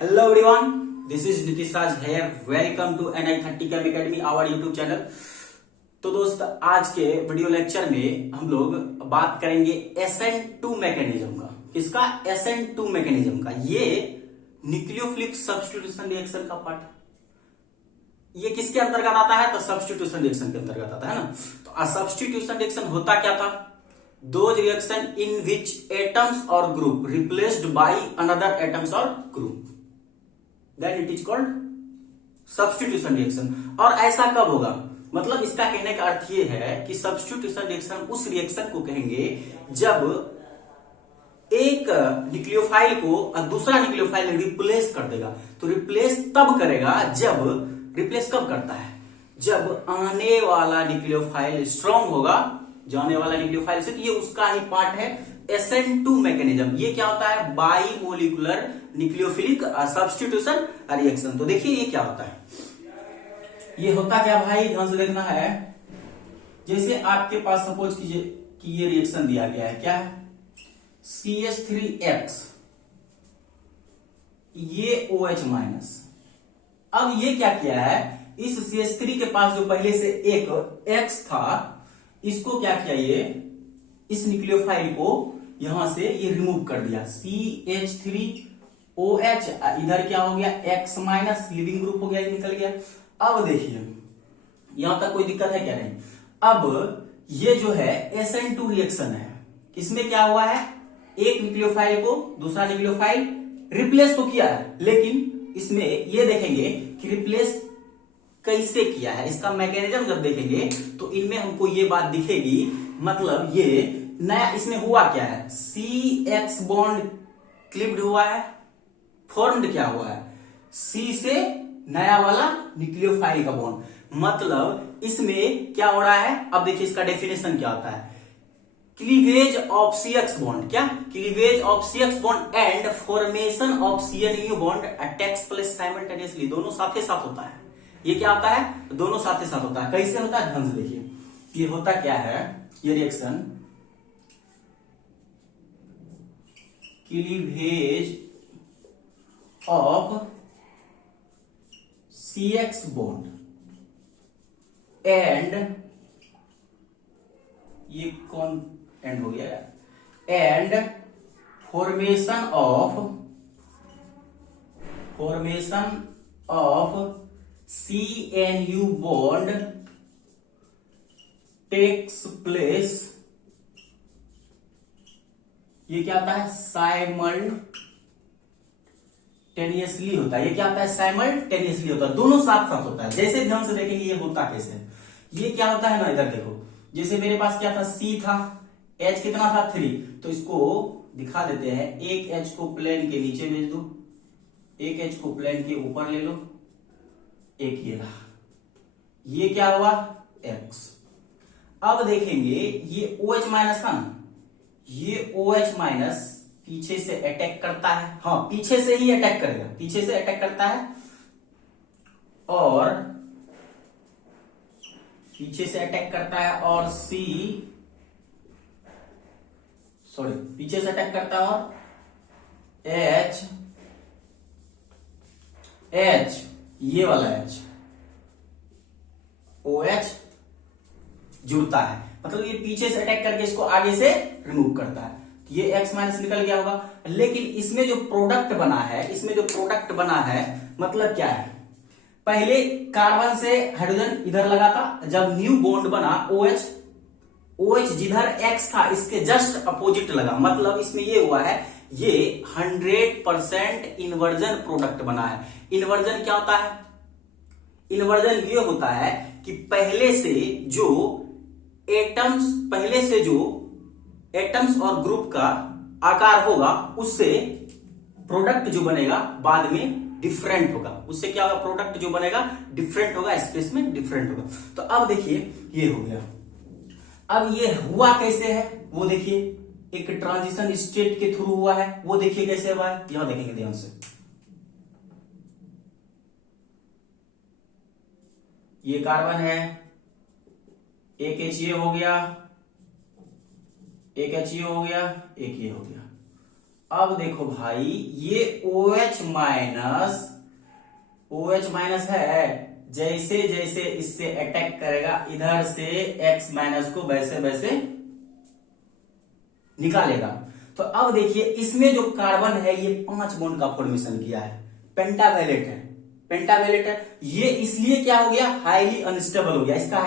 Hello everyone, this is Nitish Raj here. Welcome to NI30 Chem Academy, our YouTube channel. तो दोस्त आज के video lecture में हम लोग बात करेंगे SN2 मैकेनिज्म का। किसका? SN2 मैकेनिज्म का। ये न्यूक्लियोफिलिक सब्स्टिट्यूशन रिएक्शन का पार्ट। ये किसके अंतर्गत आता है? तो सब्स्टिट्यूशन रिएक्शन के अंतर्गत आता है ना। तो सब्स्टिट्यूशन रिएक्शन होता क्या था? Those reaction in which atoms or group replaced by another atoms or group, then it is called substitution reaction। और ऐसा कब होगा? मतलब इसका कहने का अर्थ ये है कि सब्स्टिट्यूशन रिएक्शन उस रिएक्शन को कहेंगे जब एक न्यूक्लियोफाइल को दूसरा न्यूक्लियोफाइल रिप्लेस कर देगा। तो रिप्लेस तब करेगा जब रिप्लेस कब करता है? जब आने वाला न्यूक्लियोफाइल स्ट्रांग होगा, जाने वाला न्यूक्लियोफाइल से। तो ये उसका ही पार्ट है SN2 मैकेनिज्म। ये क्या होता है? By molecular nucleophilic substitution reaction. तो देखिए ये क्या होता है। ये होता क्या भाई, ध्यान से देखना है। जैसे आपके पास सपोज कीजिए कि ये रिएक्शन दिया गया है, क्या है? CH3X, ये OH माइनस। अब ये क्या किया है? इस CH3 के पास जो पहले से एक X था, इसको क्या किया? ये इस न्यूक्लियोफाइल को यहां से ये रिमूव कर दिया। CH3OH, इधर क्या हो गया? X माइनस, लिविंग ग्रुप हो गया, निकल गया। अब देखिए यहां तक कोई दिक्कत है क्या? नहीं। अब ये जो है SN2 रिएक्शन है, इसमें क्या हुआ है? एक न्यूक्लियोफाइल को दूसरा न्यूक्लियोफाइल रिप्लेस तो किया है, लेकिन इसमें ये देखेंगे कि रिप्लेस कैसे किया है। इसका मैकेनिज्म जब देखेंगे तो इनमें हमको ये बात दिखेगी। मतलब ये नया इसमें हुआ क्या है? CX बॉन्ड क्लिप्ड हुआ है, फॉर्म्ड क्या हुआ है? C से नया वाला न्यूक्लियोफाइल का बॉन्ड। मतलब इसमें क्या हो रहा है? अब देखिए इसका डेफिनेशन क्या होता है। क्लीवेज ऑफ CX बॉन्ड, क्या? Cleavage of CX bond and formation of CNU bond takes place simultaneously. दोनों साथ ही साथ होता है। ये क्या होता है? दोनों साथ ही साथ होता है। कैसे होता है? ध्यान से देखिए। ये होता क्या है? ये reaction cleavage of CX bond and, ये कौन एंड हो गया? And formation of CNU bond takes place. ये क्या होता है? साइमल्टेनियसली होता है। ये क्या होता है? साइमल्टेनियसली होता है, दोनों साथ साथ होता है। जैसे ध्यान से देखेंगे ये होता कैसे। ये क्या होता है ना, इधर देखो। जैसे मेरे पास क्या था? C था, H कितना था? 3। तो इसको दिखा देते हैं। एक H को प्लेन के नीचे भेज दो, एक H को प्लेन के ऊपर ले लो, एक ये रहा। ये क्या हुआ? X। अब देखेंगे ये OH माइनस था ना, ये OH माइनस पीछे से अटैक करता है। हाँ, पीछे से ही अटैक करेगा, पीछे से अटैक करता है और पीछे से अटैक करता है और पीछे से अटैक करता है और H, ये वाला H OH जुड़ता है। मतलब ये पीछे से अटैक करके इसको आगे से रिमूव करता है। तो ये X माइनस निकल गया होगा। लेकिन इसमें जो प्रोडक्ट बना है, मतलब क्या है? पहले कार्बन से हाइड्रोजन इधर लगा था, जब न्यू बॉन्ड बना OH जिधर X था इसके जस्ट अपोजिट लगा। मतलब इसमें ये हुआ है, ये 100% इन्वर्जन प्रोडक्ट बना है। इन्वर्जन क्या होता है? इन्वर्जन ये होता है कि पहले से जो एटम्स और ग्रुप का आकार होगा, उससे प्रोडक्ट जो बनेगा बाद में डिफरेंट होगा। उससे क्या होगा? प्रोडक्ट जो बनेगा डिफरेंट होगा, स्पेस में डिफरेंट होगा। तो अब देखिए ये हो गया। अब ये हुआ कैसे है वो देखिए। एक ट्रांजिशन स्टेट के थ्रू हुआ है, वो देखिए कैसे हुआ है। यहां देखेंगे ध्यान से। ये कार्बन है, एक H ये हो गया, एक H ये हो गया, एक ये हो गया। अब देखो भाई, ये OH माइनस है, जैसे जैसे इससे अटैक करेगा इधर से X माइनस को वैसे वैसे निकालेगा। तो अब देखिए इसमें जो कार्बन है ये 5 बॉन्ड का फॉर्मेशन किया है, पेंटावेलेट है। ये इसलिए क्या हो गया, हाईली अनस्टेबल हो गया। इसका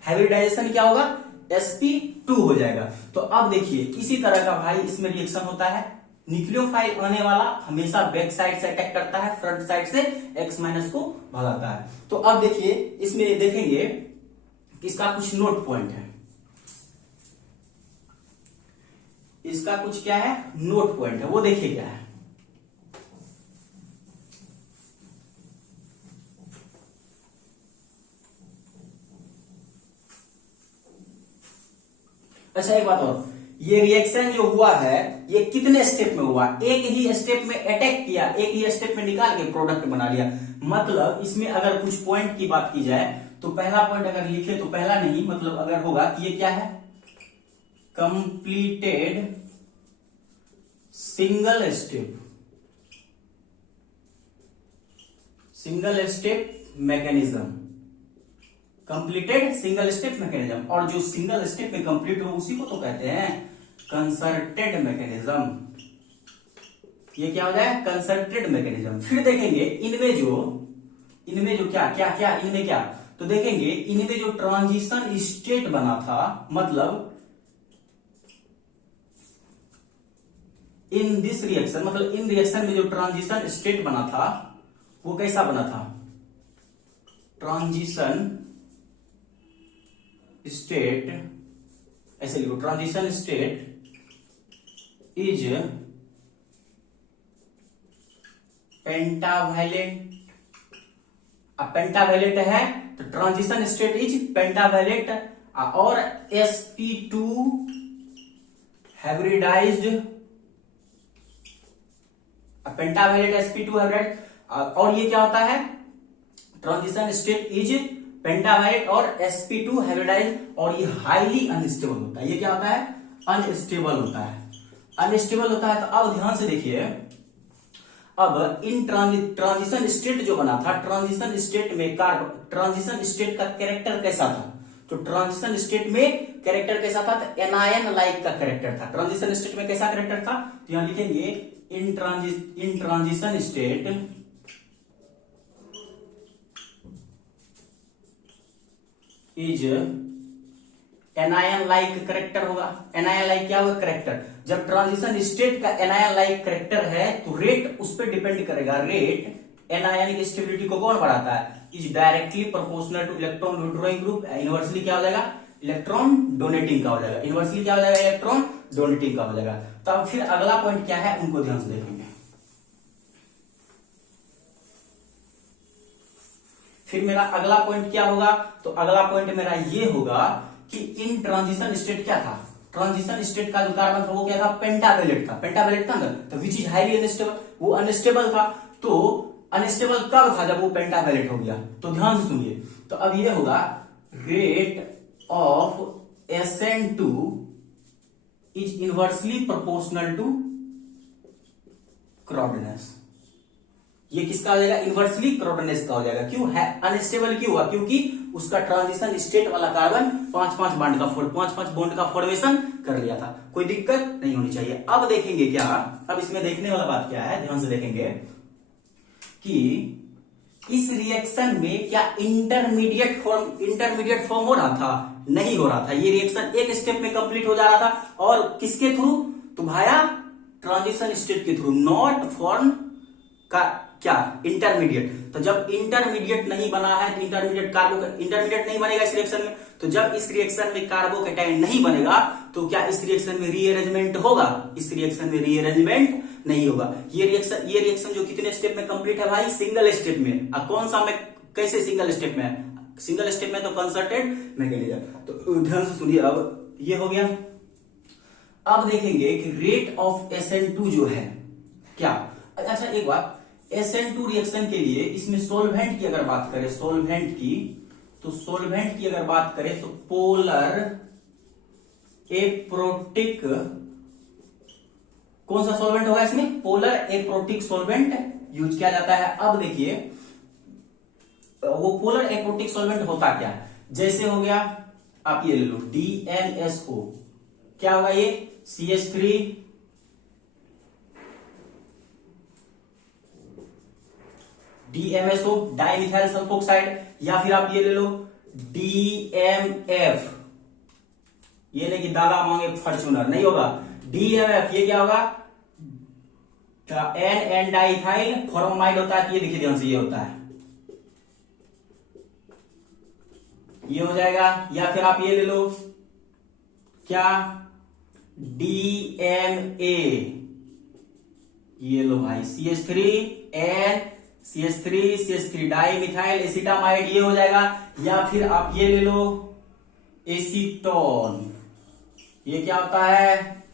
हाइब्रिडाइजेशन क्या होगा, sp2 हो जाएगा। तो अब देखिए इसी तरह का भाई इसमें रिएक्शन होता है। न्यूक्लियोफाइल आने वाला हमेशा बैक साइड से अटैक करता है, फ्रंट साइड से X माइनस को भगाता है। तो अब देखिए इसमें देखेंगे कि इसका कुछ नोट पॉइंट है, इसका कुछ क्या है, नोट पॉइंट है, वो देखिए क्या है। अच्छा एक बात और, ये रिएक्शन जो हुआ है ये कितने स्टेप में हुआ, एक ही स्टेप में अटैक किया, एक ही स्टेप में निकाल के प्रोडक्ट बना लिया। मतलब इसमें अगर कुछ पॉइंट की बात की जाए तो पहला पॉइंट अगर लिखे तो पहला नहीं, मतलब अगर होगा कि ये क्या है, completed single step mechanism, completed single step mechanism. और जो सिंगल स्टेप में कंप्लीट हो उसी को तो कहते हैं कंसर्टेड मैकेनिज्म। ये क्या हो जाए, कंसर्टेड मैकेनिज्म। फिर देखेंगे इनमें जो क्या, तो देखेंगे इनमें जो ट्रांजिशन स्टेट बना था, मतलब इन दिस रिएक्शन, मतलब इन रिएक्शन में जो ट्रांजिशन स्टेट बना था वो कैसा बना था, ट्रांजिशन स्टेट, ऐसे लिखो, ट्रांजिशन स्टेट इज पेंटावैलेंट। अब पेंटावैलेंट है तो ट्रांजिशन स्टेट इज पेंटावैलेंट, और sp2 hybridised, pentavalent sp2 hybrid. और ये क्या होता है, ट्रांजिशन स्टेट इज पेंटावैलेंट और sp2 हाइब्रिडाइज्ड, और ये हाईली अनस्टेबल होता है। ये क्या होता है, अनस्टेबल होता है, अनस्टेबल होता है। तो अब ध्यान से देखिए, अब इन ट्रांजिशन स्टेट जो बना था, ट्रांजिशन स्टेट का कैरेक्टर कैसा था, तो ट्रांजिशन स्टेट में कैरेक्टर कैसा था, तो एनायन लाइक का कैरेक्टर था। ट्रांजिशन स्टेट में कैसा कैरेक्टर था, तो यहां लिखेंगे इन transition state is anion like character होगा। एनायन लाइक क्या होगा, करेक्टर। जब ट्रांजिशन स्टेट का एनायन लाइक करेक्टर है तो रेट उस पर डिपेंड करेगा। रेट एनायनिक स्टेबिलिटी को कौन बढ़ाता है, is directly proportional two electron withdrawing group, inversely क्या हो जाएगा, इलेक्ट्रॉन डोनेटिंग का हो जाएगा। इनवर्सली क्या हो जाएगा, इलेक्ट्रॉन डोनेटिंग का हो जाएगा। तो अब फिर अगला पॉइंट क्या है, उनको ध्यान से देखेंगे। फिर मेरा अगला पॉइंट क्या होगा, तो अगला पॉइंट मेरा ये होगा कि इन ट्रांजिशन स्टेट क्या था, ट्रांजिशन स्टेट का जो कार्बन था वो क्या था, पेंटावैलेंट था। पेंटावैलेंट था ना, तो विच इज हाईली अनस्टेबल, वो अनस्टेबल था। तो अनस्टेबल कब था, जब वो पेंटावैलेंट हो गया। तो ध्यान से सुनिए, तो अब ये होगा rate of SN2 is inversely proportional to crowdness. ये किसका हो जाएगा, इनवर्सली क्रॉडनेस का हो जाएगा। क्यों है, अनस्टेबल क्यों हुआ, क्योंकि उसका ट्रांजिशन स्टेट वाला कार्बन 5-5 बॉन्ड का फॉर्मेशन कर लिया था। कोई दिक्कत नहीं होनी चाहिए। अब देखेंगे क्या, अब इसमें देखने वाला बात क्या है, ध्यान से देखेंगे कि इस रिएक्शन में क्या इंटरमीडिएट फॉर्म हो रहा था, नहीं हो रहा था। ये रिएक्शन एक स्टेप में कंप्लीट हो जा रहा था, और किसके थ्रू, तो भाया ट्रांजिशन स्टेट के थ्रू, नॉट फॉर्म का क्या, इंटरमीडिएट। तो जब इंटरमीडिएट नहीं बना है, तो इंटरमीडिएट नहीं बनेगा इस रिएक्शन में। तो जब इस रिएक्शन में कार्बोकेटाइन नहीं बनेगा तो क्या इस रिएक्शन में रीअरेंजमेंट होगा, इस रिएक्शन में रीअरेंजमेंट नहीं होगा। ये रिएक्शन जो कितने स्टेप में कंप्लीट है भाई, सिंगल स्टेप में। अब कौन सा में, कैसे सिंगल स्टेप में, सिंगल स्टेप में तो कंसर्टेड मैकेनिज्म। तो ध्यान से सुनिए, अब ये हो गया। अब देखेंगे कि रेट ऑफ SN2 जो है क्या। अच्छा एक बात, SN2 रिएक्शन के लिए इसमें सोल्वेंट की अगर बात करें, सोल्वेंट की अगर बात करें तो पोलर एप्रोटिक कौन सा सॉल्वेंट होगा इसमें? पोलर एप्रोटिक सॉल्वेंट यूज किया जाता है। अब देखिए वो पोलर एप्रोटिक सॉल्वेंट होता क्या है? जैसे हो गया, आप ये ले लो DMSO, क्या होगा ये? CH3 DMSO डाइमिथाइल सल्फोक्साइड, या फिर आप ये ले लो DMF, ये नहीं कि दादा मांगे फॉर्च्यूनर, नहीं होगा। DMF ये क्या होगा? एन डाइथाइल फॉर्माइड होता है, ये देखिए ध्यान से, ये होता है, ये हो जाएगा। या फिर आप ये ले लो क्या? DMA, ये लो भाई CH3 डाइमिथाइल एसिटामाइड, ये हो जाएगा। या फिर आप ये ले लो एसीटोन, ये क्या होता है?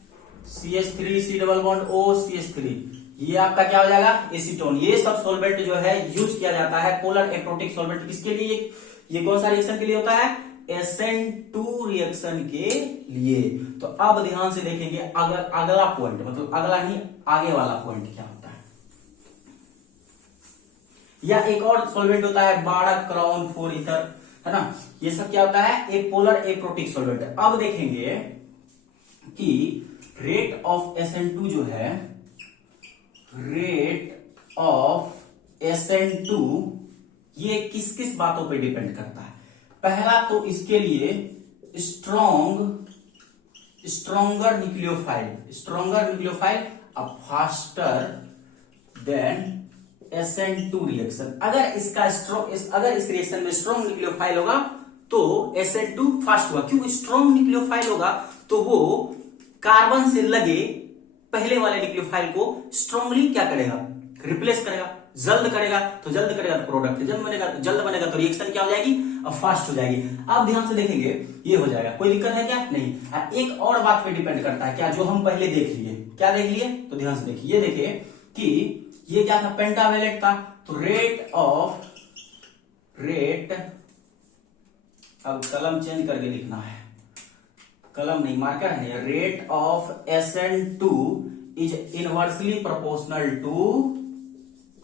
CH3 C double bond O CH3, ये आपका क्या हो जाएगा? एसीटोन। ये सब सॉल्वेंट जो है यूज किया जाता है पोलर एप्रोटिक सॉल्वेंट। किसके लिए? ये कौन सा रिएक्शन के लिए होता है? SN2 रिएक्शन के लिए। तो अब ध्यान से देखेंगे अगला पॉइंट, मतलब अगला नहीं, आगे वाला पॉइंट क्या होता है। या एक और सॉल्वेंट होता है 12 क्राउन 4 ईथर, है ना। ये सब क्या होता है? एक पोलर एप्रोटिक सॉल्वेंट। अब देखेंगे कि रेट ऑफ SN2 जो है, रेट ऑफ SN2 ये किस किस बातों पे डिपेंड करता है? पहला तो इसके लिए स्ट्रॉन्गर न्यूक्लियोफाइल अब फास्टर देन SN2 रिएक्शन। अगर इस रिएक्शन में स्ट्रॉन्ग न्यूक्लियोफाइल होगा तो SN2 फास्ट होगा। क्यों? स्ट्रॉन्ग न्यूक्लियोफाइल होगा तो वो कार्बन से लगे पहले वाले न्यूक्लियोफाइल को स्ट्रांगली क्या करेगा? रिप्लेस करेगा, जल्द करेगा। तो जल्द करेगा तो प्रोडक्ट जल्द बनेगा तो रिएक्शन क्या हो जाएगी? अब फास्ट हो जाएगी। अब ध्यान से देखेंगे, ये हो जाएगा। कोई दिक्कत है क्या? नहीं। एक और बात पे डिपेंड करता है क्या, जो हम पहले देख लिए। क्या देख लिए? तो ध्यान से देखिए, ये देखिए कि ये क्या था? पेंटावेलेट था। तो अब कलम चेंज करके लिखना है, कलम नहीं मार्कर है नहीं। Rate of SN2 is inversely proportional to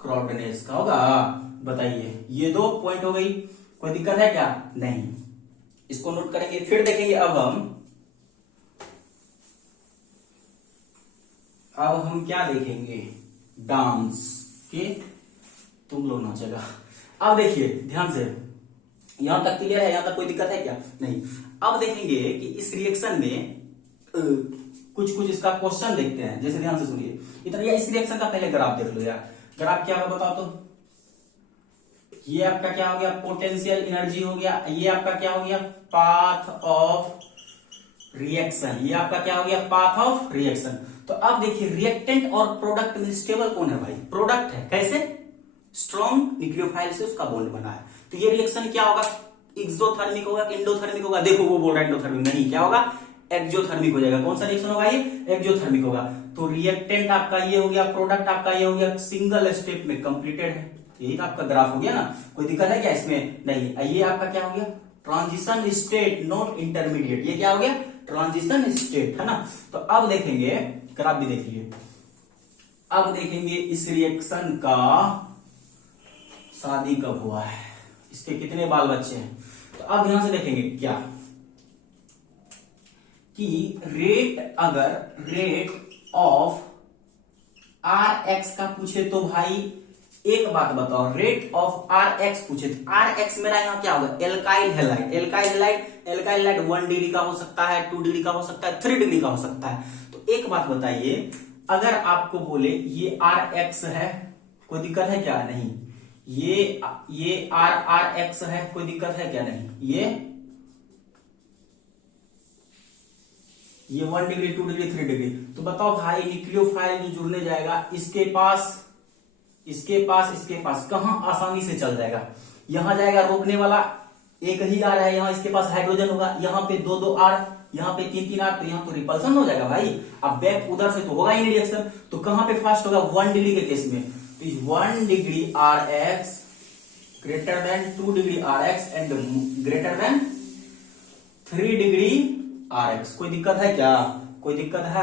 crowdness का होगा। बताइए, ये 2 पॉइंट हो गई। कोई दिक्कत है क्या? नहीं। इसको नोट करेंगे, फिर देखेंगे। अब हम क्या देखेंगे? डांस के तुम लोग नाचेगा। अब देखिए ध्यान से, यहां तक क्लियर है? यहां तक कोई दिक्कत है क्या? नहीं। अब देखेंगे कि इस रिएक्शन में कुछ इसका क्वेश्चन देखते हैं। जैसे ध्यान से सुनिए, इतना इस रिएक्शन का पहले ग्राफ देख लो यार। ग्राफ क्या होगा बताओ तो? ये आपका क्या हो गया? पोटेंशियल एनर्जी हो गया। ये आपका क्या हो गया? Path of reaction. ये आपका क्या हो गया? Path of reaction. तो अब देखिए, रिएक्टेंट और प्रोडक्ट में स्टेबल कौन है भाई? प्रोडक्ट है। कैसे? स्ट्रॉन्ग न्यूक्लियोफाइल से उसका बॉन्ड बना है। तो ये रिएक्शन क्या होगा? एक्सोथर्मिक होगा कि एंडोथर्मिक होगा? देखो वो बोल रहा है एंडोथर्मिक, नहीं, क्या होगा? एक्सोथर्मिक हो जाएगा। कौन सा रिएक्शन होगा ये? एक्सोथर्मिक होगा। तो रिएक्टेंट आपका ये हो गया, प्रोडक्ट आपका ये हो गया, सिंगल स्टेप में कंप्लीटेड है। यही तो आपका ग्राफ हो गया ना। कोई दिक्कत है क्या इसमें? नहीं। ये आपका क्या हो गया? Transition state, not intermediate. ये क्या हो गया? ट्रांजिशन स्टेट, है ना। तो अब देखेंगे, ग्राफ भी देख लीजिए। अब देखेंगे इस रिएक्शन का शादी कब हुआ है, इसके कितने बाल बच्चे हैं। तो अब ध्यान से देखेंगे क्या कि रेट ऑफ RX का पूछे तो भाई एक बात बताओ, रेट ऑफ RX पूछे तो RX मेरा यहां क्या होगा? Alkyl halide. Alkyl halide 1 degree का हो सकता है, 2 डिग्री का हो सकता है, 3 डिग्री का हो सकता है। तो एक बात बताइए, अगर आपको बोले ये RX है, कोई दिक्कत है क्या? नहीं। ये RX है, कोई दिक्कत है क्या? नहीं। ये 1 डिग्री, 2 डिग्री, 3 डिग्री। तो बताओ भाई, न्यूक्लियोफाइल जो जुड़ने जाएगा इसके पास कहां आसानी से चल जाएगा? यहां जाएगा रोकने वाला, एक ही R है, यहां इसके पास हाइड्रोजन होगा, यहां पे 2 R, यहां पे 3 R, तो यहां तो रिपल्सन हो जाएगा भाई। अब बैक उधर से तो होगा ही नहीं रिएक्शन। तो कहां पे फास्ट होगा? 1 डिग्री के केस में। तो 1 degree RX greater than 2 degree RX and greater than 3 degree RX। कोई दिक्कत है क्या? कोई दिक्कत है?